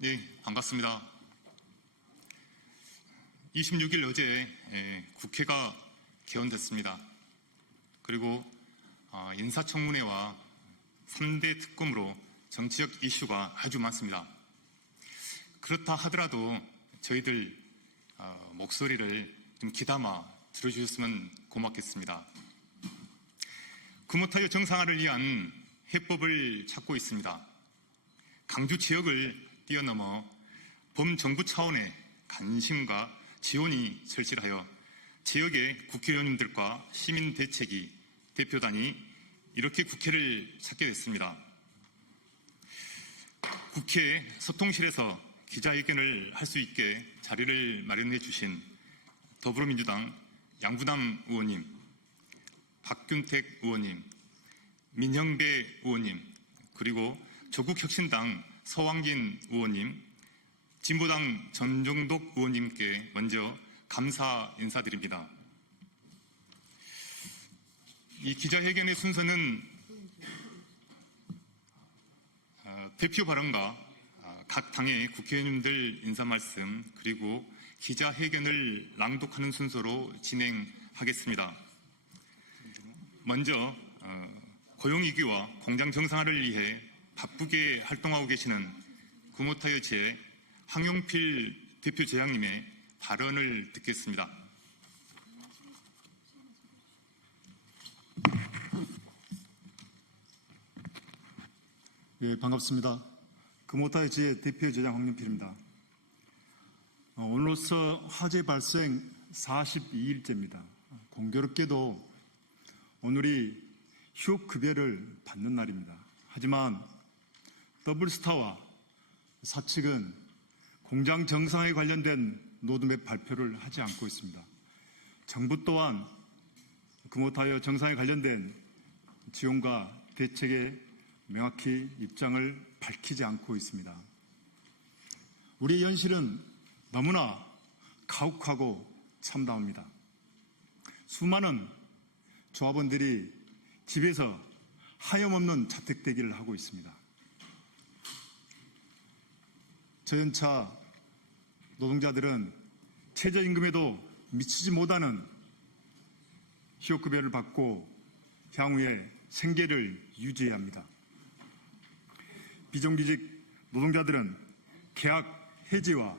네, 반갑습니다. 26일 어제 국회가 개원됐습니다. 그리고 인사청문회와 3대 특검으로 정치적 이슈가 아주 많습니다. 그렇다 하더라도 저희들 목소리를 좀 귀담아 들어주셨으면 고맙겠습니다. 금호타이어 정상화를 위한 해법을 찾고 있습니다. 강주 지역을 뛰어넘어 범정부 차원의 관심과 지원이 절실하여 지역의 국회의원님들과 시민대책위 대표단이 이렇게 국회를 찾게 됐습니다. 국회 소통실에서 기자회견을 할 수 있게 자리를 마련해 주신 더불어민주당 양부남 의원님, 박균택 의원님, 민형배 의원님, 그리고 조국혁신당 서왕진 의원님, 진보당 전종덕 의원님께 먼저 감사 인사드립니다. 이 기자회견의 순서는 대표 발언과 각 당의 국회의원님들 인사말씀 그리고 기자회견을 낭독하는 순서로 진행하겠습니다. 먼저 고용위기와 공장 정상화를 위해 바쁘게 활동하고 계시는 금호타이어지의 황용필 대표제장님의 발언을 듣겠습니다. 예, 반갑습니다. 금호타이어지의 대표제장 황용필입니다. 오늘로써 화재 발생 42일째입니다. 공교롭게도 오늘이 휴업급여를 받는 날입니다. 하지만 더블스타와 사측은 공장 정상화에 관련된 로드맵 발표를 하지 않고 있습니다. 정부 또한 금호타이어 정상화에 관련된 지원과 대책에 명확히 입장을 밝히지 않고 있습니다. 우리의 현실은 너무나 가혹하고 참담합니다. 수많은 조합원들이 집에서 하염없는 자택대기를 하고 있습니다. 저연차 노동자들은 최저임금에도 미치지 못하는 휴업급여를 받고 향후에 생계를 유지해야 합니다. 비정규직 노동자들은 계약 해지와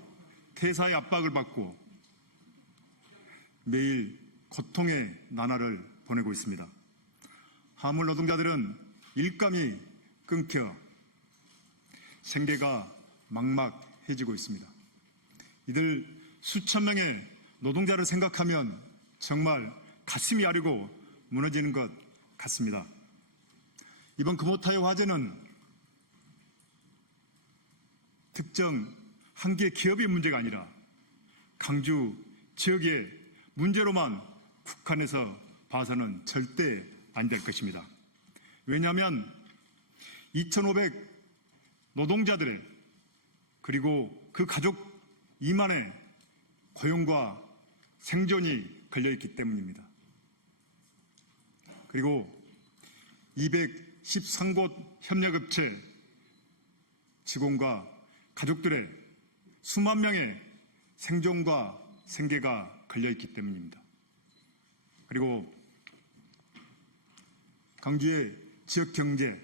퇴사의 압박을 받고 매일 고통의 나날을 보내고 있습니다. 화물 노동자들은 일감이 끊겨 생계가 막막해지고 있습니다. 이들 수천 명의 노동자를 생각하면 정말 가슴이 아리고 무너지는 것 같습니다. 이번 금호타이어 화재는 특정 한 개 기업의 문제가 아니라 강주 지역의 문제로만 국한해서 봐서는 절대 안 될 것입니다. 왜냐하면 2,500 노동자들의 그리고 그 가족 2만의 고용과 생존이 걸려있기 때문입니다. 그리고 213곳 협력업체 직원과 가족들의 수만 명의 생존과 생계가 걸려있기 때문입니다. 그리고 강주의 지역경제,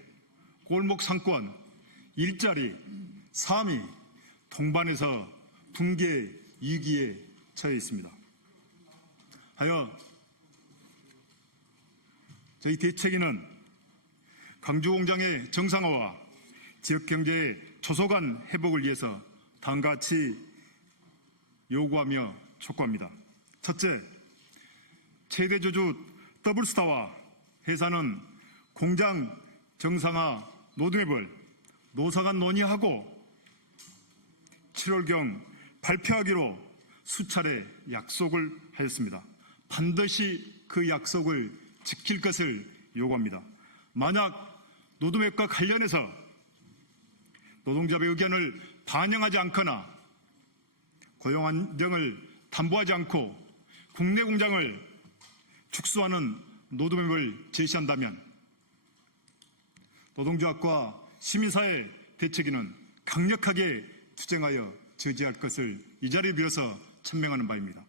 골목 상권, 일자리, 삶이 동반해서 붕괴 위기에 처해 있습니다. 하여 저희 대책위는 강주공장의 정상화와 지역경제의 조속한 회복을 위해서 다음과 같이 요구하며 촉구합니다. 첫째, 최대 주주 더블스타와 회사는 공장 정상화 로드맵을 노사 간 논의하고 7월경 발표하기로 수차례 약속을 하였습니다. 반드시 그 약속을 지킬 것을 요구합니다. 만약 로드맵과 관련해서 노동자의 의견을 반영하지 않거나 고용 안정을 담보하지 않고 국내 공장을 축소하는 로드맵을 제시한다면 노동조합과 시민사회 대책위는 강력하게 투쟁하여 저지할 것을 이 자리에 빌어서 천명하는 바입니다.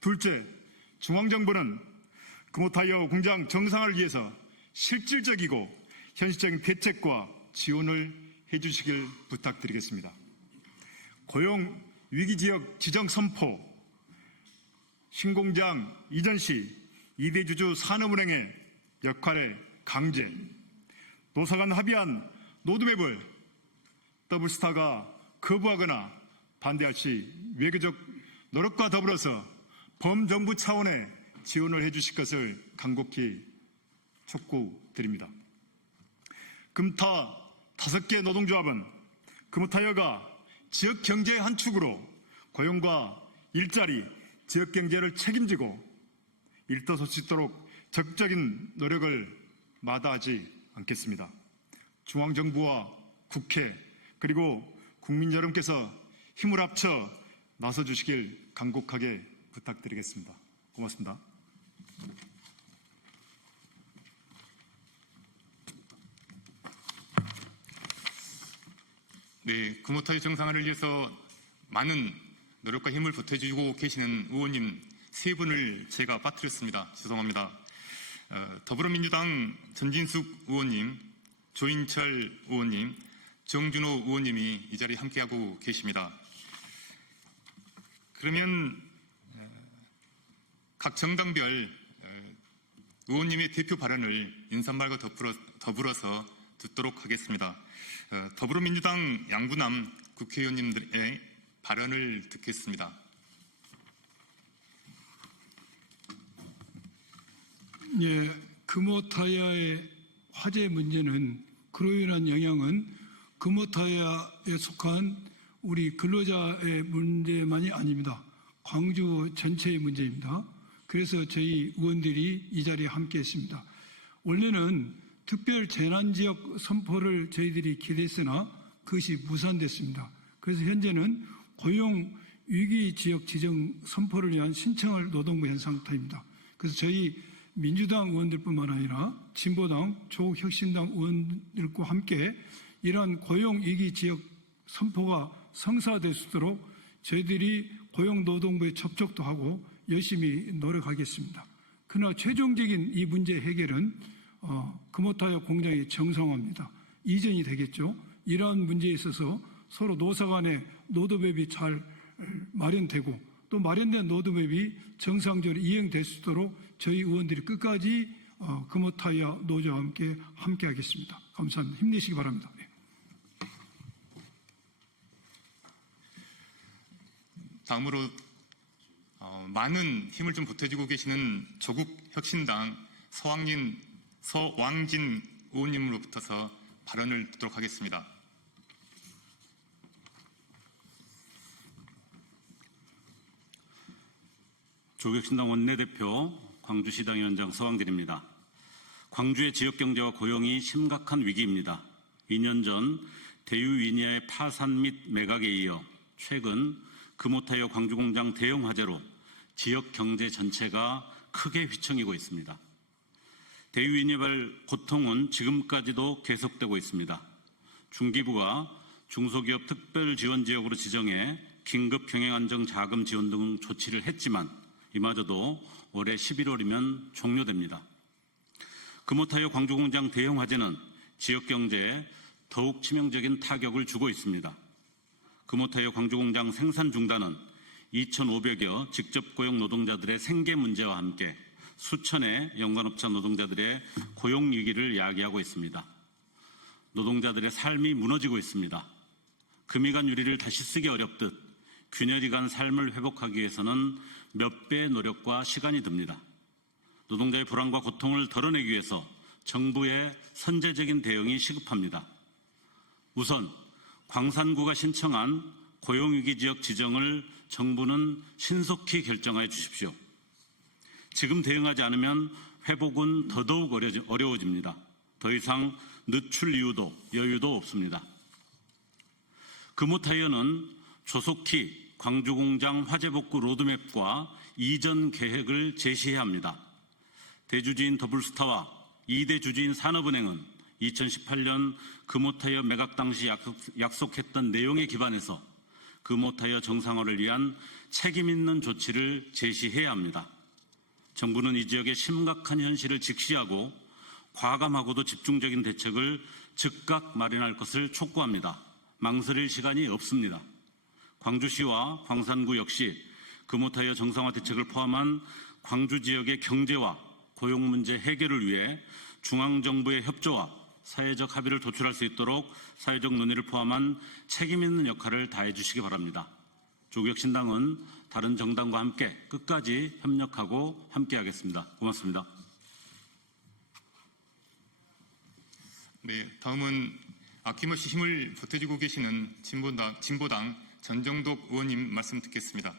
둘째, 중앙정부는 금호타이어 공장 정상화를 위해서 실질적이고 현실적인 대책과 지원을 해주시길 부탁드리겠습니다. 고용 위기지역 지정 선포, 신공장 이전 시 2대 주주 산업은행의 역할의 강제, 노사 간 합의한 로드맵을 더블스타가 거부하거나 반대할 시 외교적 노력과 더불어서 범정부 차원의 지원을 해주실 것을 간곡히 촉구드립니다. 금타 5개 노동조합은 금호타이어가 지역경제의 한 축으로 고용과 일자리, 지역경제를 책임지고 일터설 수 있도록 적극적인 노력을 마다하지 않겠습니다. 중앙정부와 국회 그리고 국민 여러분께서 힘을 합쳐 나서주시길 간곡하게 부탁드리겠습니다. 고맙습니다. 네, 금호타이어 정상화를 위해서 많은 노력과 힘을 보태주고 계시는 의원님 3분을 제가 빠뜨렸습니다. 죄송합니다. 더불어민주당 전진숙 의원님, 조인철 의원님, 정준호 의원님이 이 자리에 함께하고 계십니다. 그러면 각 정당별 의원님의 대표 발언을 인사말과 더불어서 듣도록 하겠습니다. 더불어민주당 양부남 국회의원님들의 발언을 듣겠습니다. 예, 금호타이어의 화재 문제는 그로 인한 영향은 금호타이어에 속한 우리 근로자의 문제만이 아닙니다. 광주 전체의 문제입니다. 그래서 저희 의원들이 이 자리에 함께했습니다. 원래는 특별 재난지역 선포를 저희들이 기대했으나 그것이 무산됐습니다. 그래서 현재는 고용 위기 지역 지정 선포를 위한 신청을 노동부에 한 상태입니다. 그래서 저희 민주당 의원들뿐만 아니라 진보당, 조국혁신당 의원들과 함께 이러한 고용 위기 지역 선포가 성사될 수 있도록 저희들이 고용노동부에 접촉도 하고 열심히 노력하겠습니다. 그러나 최종적인 이 문제 해결은 금호타이어 공장의 정상화입니다. 이전이 되겠죠. 이러한 문제에 있어서 서로 노사 간의 로드맵이 잘 마련되고 또 마련된 로드맵이 정상적으로 이행될 수 있도록 저희 의원들이 끝까지 금호타이어 노조와 함께 하겠습니다. 감사합니다. 힘내시기 바랍니다. 네. 다음으로 많은 힘을 좀 보태주고 계시는 조국혁신당 서왕진 의원님으로부터서 발언을 듣도록 하겠습니다. 조국혁신당 원내대표 광주시당위원장 서왕진입니다. 광주의 지역경제와 고용이 심각한 위기입니다. 2년 전 대유위니아의 파산 및 매각에 이어 최근 금호타이어 광주공장 대형 화재로 지역경제 전체가 크게 휘청이고 있습니다. 대유위니아발 고통은 지금까지도 계속되고 있습니다. 중기부가 중소기업 특별지원지역으로 지정해 긴급경영안정자금 지원 등 조치를 했지만 이마저도 올해 11월이면 종료됩니다. 금호타이어 광주공장 대형 화재는 지역경제에 더욱 치명적인 타격을 주고 있습니다. 금호타이어 광주공장 생산 중단은 2,500여 직접 고용 노동자들의 생계 문제와 함께 수천의 연관업체 노동자들의 고용 위기를 야기하고 있습니다. 노동자들의 삶이 무너지고 있습니다. 금이 간 유리를 다시 쓰기 어렵듯 균열이 간 삶을 회복하기 위해서는 몇 배의 노력과 시간이 듭니다. 노동자의 불안과 고통을 덜어내기 위해서 정부의 선제적인 대응이 시급합니다. 우선 광산구가 신청한 고용위기 지역 지정을 정부는 신속히 결정하여 주십시오. 지금 대응하지 않으면 회복은 더더욱 어려워집니다. 더 이상 늦출 이유도 여유도 없습니다. 금호타이어는 조속히 광주공장 화재복구 로드맵과 이전 계획을 제시해야 합니다. 대주주인 더블스타와 2대 주주인 산업은행은 2018년 금호타이어 매각 당시 약속했던 내용에 기반해서 금호타이어 정상화를 위한 책임 있는 조치를 제시해야 합니다. 정부는 이 지역의 심각한 현실을 직시하고 과감하고도 집중적인 대책을 즉각 마련할 것을 촉구합니다. 망설일 시간이 없습니다. 광주시와 광산구 역시 금호타이어 정상화 대책을 포함한 광주 지역의 경제와 고용 문제 해결을 위해 중앙정부의 협조와 사회적 합의를 도출할 수 있도록 사회적 논의를 포함한 책임 있는 역할을 다해 주시기 바랍니다. 조국혁신당은 다른 정당과 함께 끝까지 협력하고 함께하겠습니다. 고맙습니다. 네, 다음은 아낌없이 힘을 보태주고 계시는 진보당 전정독 의원님 말씀 듣겠습니다.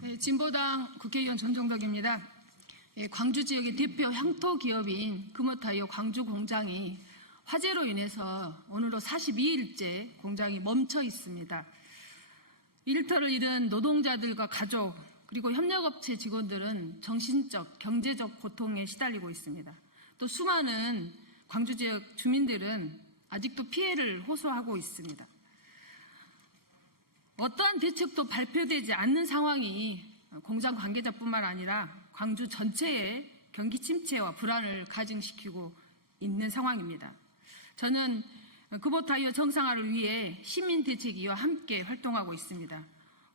네, 진보당 국회의원 전정덕입니다. 광주 지역의 대표 향토 기업인 금호타이어 광주 공장이 화재로 인해서 오늘로 42일째 공장이 멈춰 있습니다. 일터를 잃은 노동자들과 가족 그리고 협력업체 직원들은 정신적, 경제적 고통에 시달리고 있습니다. 또 수많은 광주 지역 주민들은 아직도 피해를 호소하고 있습니다. 어떠한 대책도 발표되지 않는 상황이 공장 관계자뿐만 아니라 광주 전체의 경기 침체와 불안을 가중시키고 있는 상황입니다. 저는 금호타이어 정상화를 위해 시민대책위와 함께 활동하고 있습니다.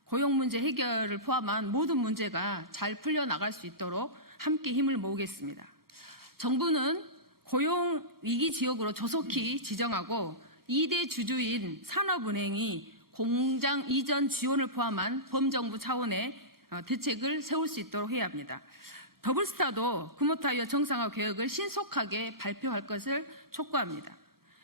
고용 문제 해결을 포함한 모든 문제가 잘 풀려나갈 수 있도록 함께 힘을 모으겠습니다. 정부는 고용 위기 지역으로 조속히 지정하고 2대 주주인 산업은행이 공장 이전 지원을 포함한 범정부 차원의 대책을 세울 수 있도록 해야 합니다. 더블스타도 금호타이어 정상화 계획을 신속하게 발표할 것을 촉구합니다.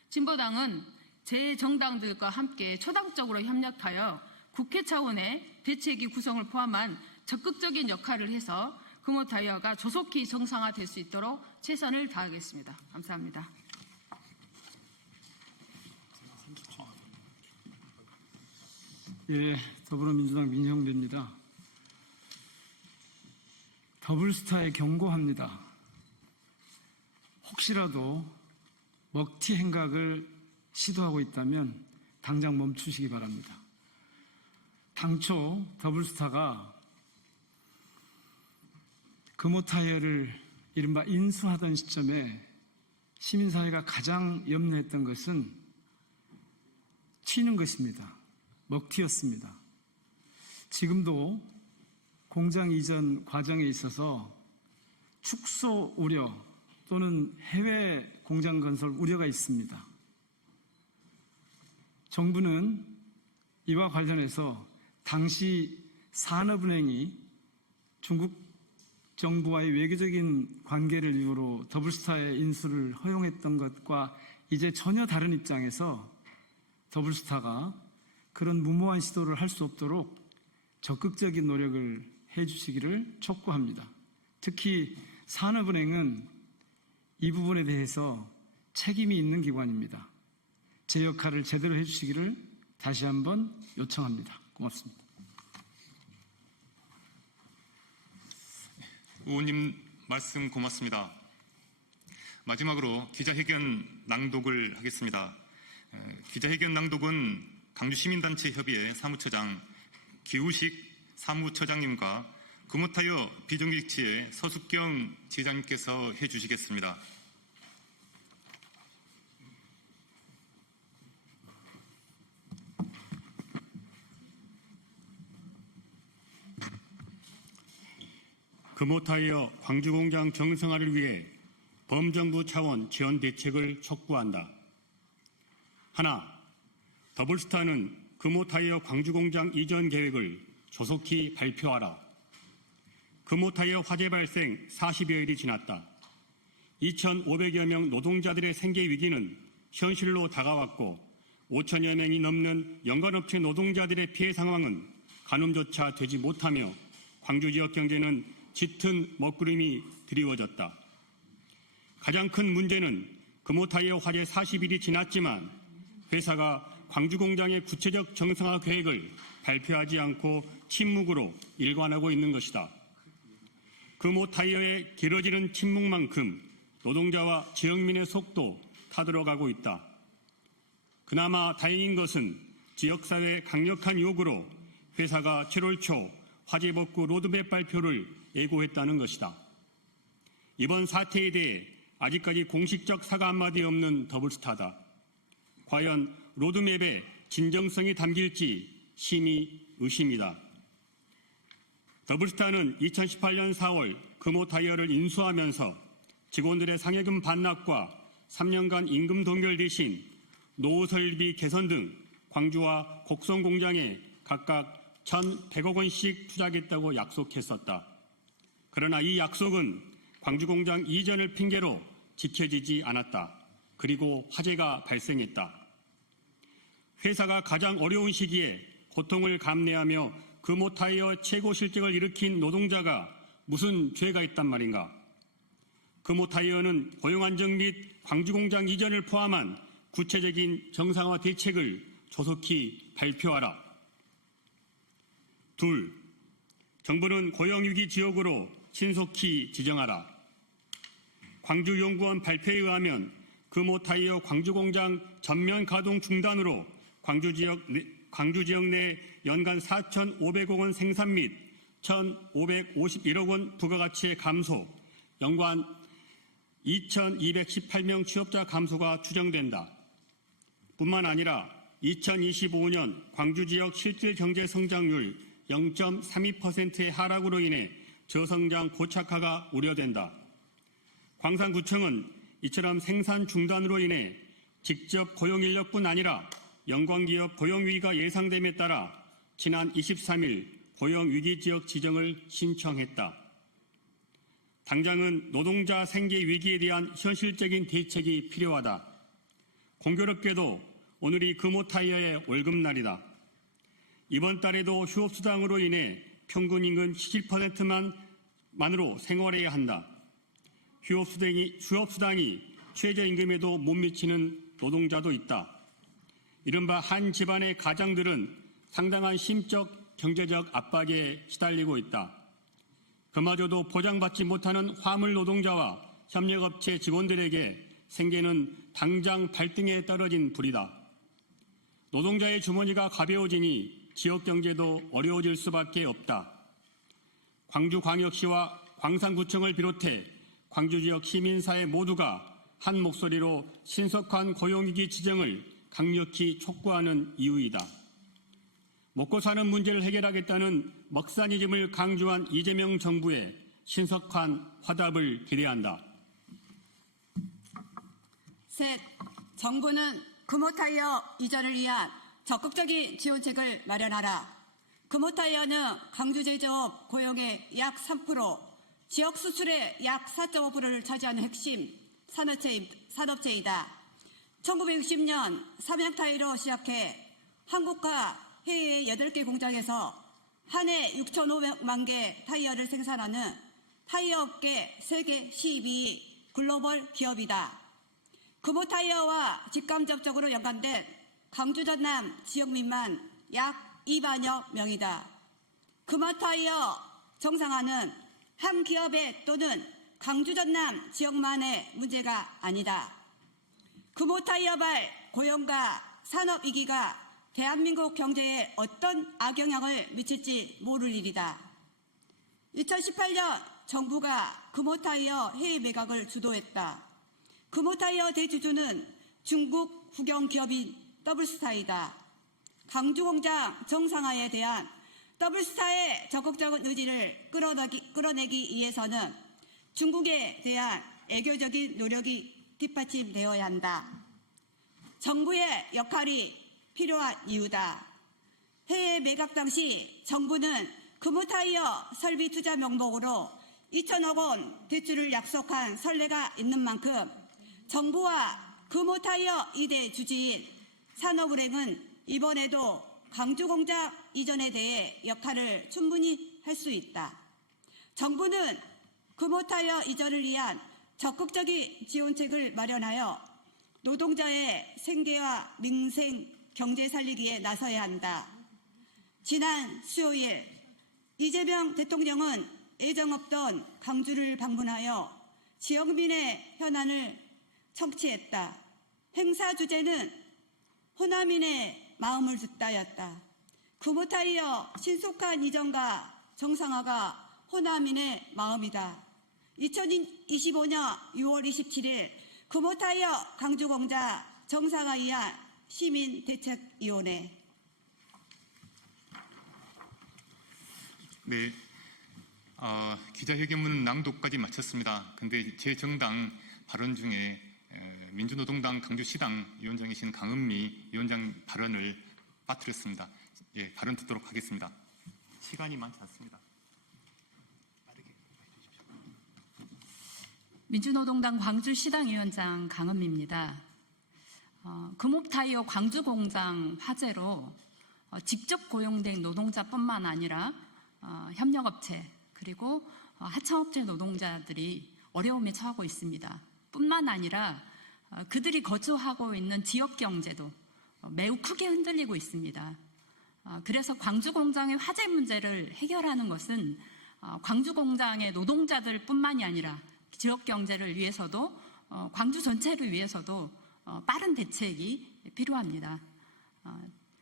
진보당은 제 정당들과 함께 초당적으로 협력하여 국회 차원의 대책위 구성을 포함한 적극적인 역할을 해서 금호타이어가 조속히 정상화될 수 있도록 최선을 다하겠습니다. 감사합니다. 예, 더불어민주당 민형대입니다. 더블스타에 경고합니다. 혹시라도 먹튀 행각을 시도하고 있다면 당장 멈추시기 바랍니다. 당초 더블스타가 금호타이어를 이른바 인수하던 시점에 시민사회가 가장 염려했던 것은 튀는 것입니다. 먹튀였습니다. 지금도 공장 이전 과정에 있어서 축소 우려 또는 해외 공장 건설 우려가 있습니다. 정부는 이와 관련해서 당시 산업은행이 중국 정부와의 외교적인 관계를 이유로 더블스타의 인수를 허용했던 것과 이제 전혀 다른 입장에서 더블스타가 그런 무모한 시도를 할 수 없도록 적극적인 노력을 해주시기를 촉구합니다. 특히 산업은행은 이 부분에 대해서 책임이 있는 기관입니다. 제 역할을 제대로 해주시기를 다시 한번 요청합니다. 고맙습니다. 의원님 말씀 고맙습니다. 마지막으로 기자회견 낭독을 하겠습니다. 기자회견 낭독은 강주시민단체협의회 사무처장 기우식 사무처장님과 금호타이어 비정규직지의 서숙경 지회장님께서 해주시겠습니다. 금호타이어 광주공장 정상화를 위해 범정부 차원 지원 대책을 촉구한다. 하나, 더블스타는 금호타이어 광주공장 이전 계획을 조속히 발표하라. 금호타이어 화재 발생 40여일이 지났다. 2,500여 명 노동자들의 생계 위기는 현실로 다가왔고 5천여 명이 넘는 연관업체 노동자들의 피해 상황은 가늠조차 되지 못하며 광주 지역 경제는 짙은 먹구름이 드리워졌다. 가장 큰 문제는 금호타이어 화재 40일이 지났지만 회사가 광주공장의 구체적 정상화 계획을 발표하지 않고 침묵으로 일관하고 있는 것이다. 금호타이어의 길어지는 침묵만큼 노동자와 지역민의 속도 타들어가고 있다. 그나마 다행인 것은 지역사회의 강력한 요구로 회사가 7월 초 화재 복구 로드맵 발표를 예고했다는 것이다. 이번 사태에 대해 아직까지 공식적 사과 한마디 없는 더블스타다. 과연 로드맵에 진정성이 담길지 심히 의심이다. 더블스타는 2018년 4월 금호타이어를 인수하면서 직원들의 상여금 반납과 3년간 임금 동결 대신 노후 설비 개선 등 광주와 곡성 공장에 각각 1,100억 원씩 투자하겠다고 약속했었다. 그러나 이 약속은 광주 공장 이전을 핑계로 지켜지지 않았다. 그리고 화재가 발생했다. 회사가 가장 어려운 시기에 고통을 감내하며 금호타이어 최고 실적을 일으킨 노동자가 무슨 죄가 있단 말인가? 금호타이어는 고용 안정 및 광주 공장 이전을 포함한 구체적인 정상화 대책을 조속히 발표하라. 둘, 정부는 고용위기 지역으로 신속히 지정하라. 광주연구원 발표에 의하면 금호타이어 광주공장 전면 가동 중단으로 광주 지역 내 연간 4,500억 원 생산 및 1,551억 원 부가가치의 감소, 연간 2,218명 취업자 감소가 추정된다. 뿐만 아니라 2025년 광주 지역 실질 경제 성장률 0.32%의 하락으로 인해 저성장 고착화가 우려된다. 광산구청은 이처럼 생산 중단으로 인해 직접 고용 인력뿐 아니라 연관기업 고용위기가 예상됨에 따라 지난 23일 고용위기 지역 지정을 신청했다. 당장은 노동자 생계 위기에 대한 현실적인 대책이 필요하다. 공교롭게도 오늘이 금호타이어의 월급날이다. 이번 달에도 휴업수당으로 인해 평균 임금 17%만으로 생활해야 한다. 휴업수당이 최저임금에도 못 미치는 노동자도 있다. 이른바 한 집안의 가장들은 상당한 심적, 경제적 압박에 시달리고 있다. 그마저도 보장받지 못하는 화물 노동자와 협력업체 직원들에게 생계는 당장 발등에 떨어진 불이다. 노동자의 주머니가 가벼워지니 지역 경제도 어려워질 수밖에 없다. 광주광역시와 광산구청을 비롯해 광주 지역 시민사회 모두가 한 목소리로 신속한 고용위기 지정을 강력히 촉구하는 이유이다. 먹고 사는 문제를 해결하겠다는 먹사니즘을 강조한 이재명 정부의 신속한 화답을 기대한다. 셋, 정부는 금호타이어 이전을 위한 적극적인 지원책을 마련하라. 금호타이어는 광주 제조업 고용의 약 3%, 지역 수출의 약 4.5%를 차지하는 핵심 산업체이다. 1960년 삼양타이로 시작해 한국과 해외 8개 공장에서 한 해 6,500만 개 타이어를 생산하는 타이어 업계 세계 12위 글로벌 기업이다. 금호타이어와 직간접적으로 연관된 광주 전남 지역민만 약 2만여 명이다. 금호타이어 정상화는 한 기업의 또는 광주 전남 지역만의 문제가 아니다. 금호타이어발 고용과 산업위기가 대한민국 경제에 어떤 악영향을 미칠지 모를 일이다. 2018년 정부가 금호타이어 해외 매각을 주도했다. 금호타이어 대주주는 중국 후경 기업인 더블스타이다. 광주공장 정상화에 대한 더블스타의 적극적인 의지를 끌어내기 위해서는 중국에 대한 애교적인 노력이 뒷받침되어야 한다. 정부의 역할이 필요한 이유다. 해외 매각 당시 정부는 금호타이어 설비 투자 명목으로 2천억 원 대출을 약속한 선례가 있는 만큼 정부와 금호타이어 2대 주주인 산업은행은 이번에도 광주공장 이전에 대해 역할을 충분히 할 수 있다. 정부는 금호타이어 이전을 위한 적극적인 지원책을 마련하여 노동자의 생계와 민생, 경제 살리기에 나서야 한다. 지난 수요일 이재명 대통령은 예정 없던 광주를 방문하여 지역민의 현안을 청취했다. 행사 주제는 호남인의 마음을 듣다였다. 금호타이어 신속한 이전과 정상화가 호남인의 마음이다. 2025년 6월 27일 금호타이어 광주공장 정상화 위한 시민대책위원회. 네, 기자회견문 낭독까지 마쳤습니다. 근데 제 정당 발언 중에 민주노동당 강주시당 위원장이신 강은미 위원장 발언을 빠뜨렸습니다. 예, 발언 듣도록 하겠습니다. 시간이 많지 않습니다. 민주노동당 광주시당위원장 강은미입니다. 금호타이어 광주공장 화재로 직접 고용된 노동자뿐만 아니라 협력업체 그리고 하청업체 노동자들이 어려움에 처하고 있습니다. 뿐만 아니라 그들이 거주하고 있는 지역 경제도 매우 크게 흔들리고 있습니다. 그래서 광주공장의 화재 문제를 해결하는 것은 광주공장의 노동자들뿐만이 아니라 지역 경제를 위해서도 광주 전체를 위해서도 빠른 대책이 필요합니다.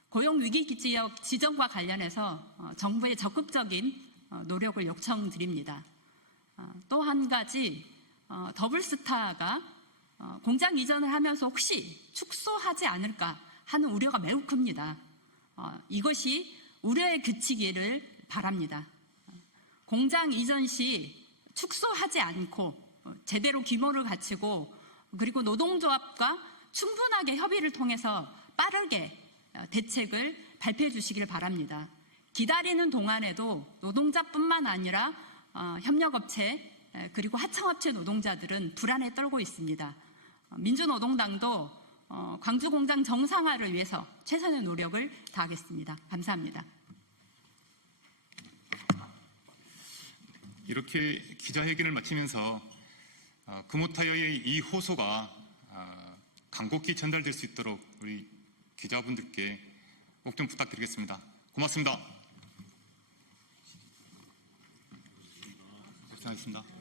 고용위기 지역 지정과 관련해서 정부의 적극적인 노력을 요청드립니다. 또 한 가지 더블스타가 공장 이전을 하면서 혹시 축소하지 않을까 하는 우려가 매우 큽니다. 이것이 우려에 그치기를 바랍니다. 공장 이전 시 축소하지 않고 제대로 규모를 갖추고 그리고 노동조합과 충분하게 협의를 통해서 빠르게 대책을 발표해 주시길 바랍니다. 기다리는 동안에도 노동자뿐만 아니라 협력업체 그리고 하청업체 노동자들은 불안에 떨고 있습니다. 민주노동당도 광주공장 정상화를 위해서 최선의 노력을 다하겠습니다. 감사합니다. 이렇게 기자회견을 마치면서 금호타이어의 이 호소가 간곡히 전달될 수 있도록 우리 기자분들께 꼭 좀 부탁드리겠습니다. 고맙습니다. 고생하셨습니다.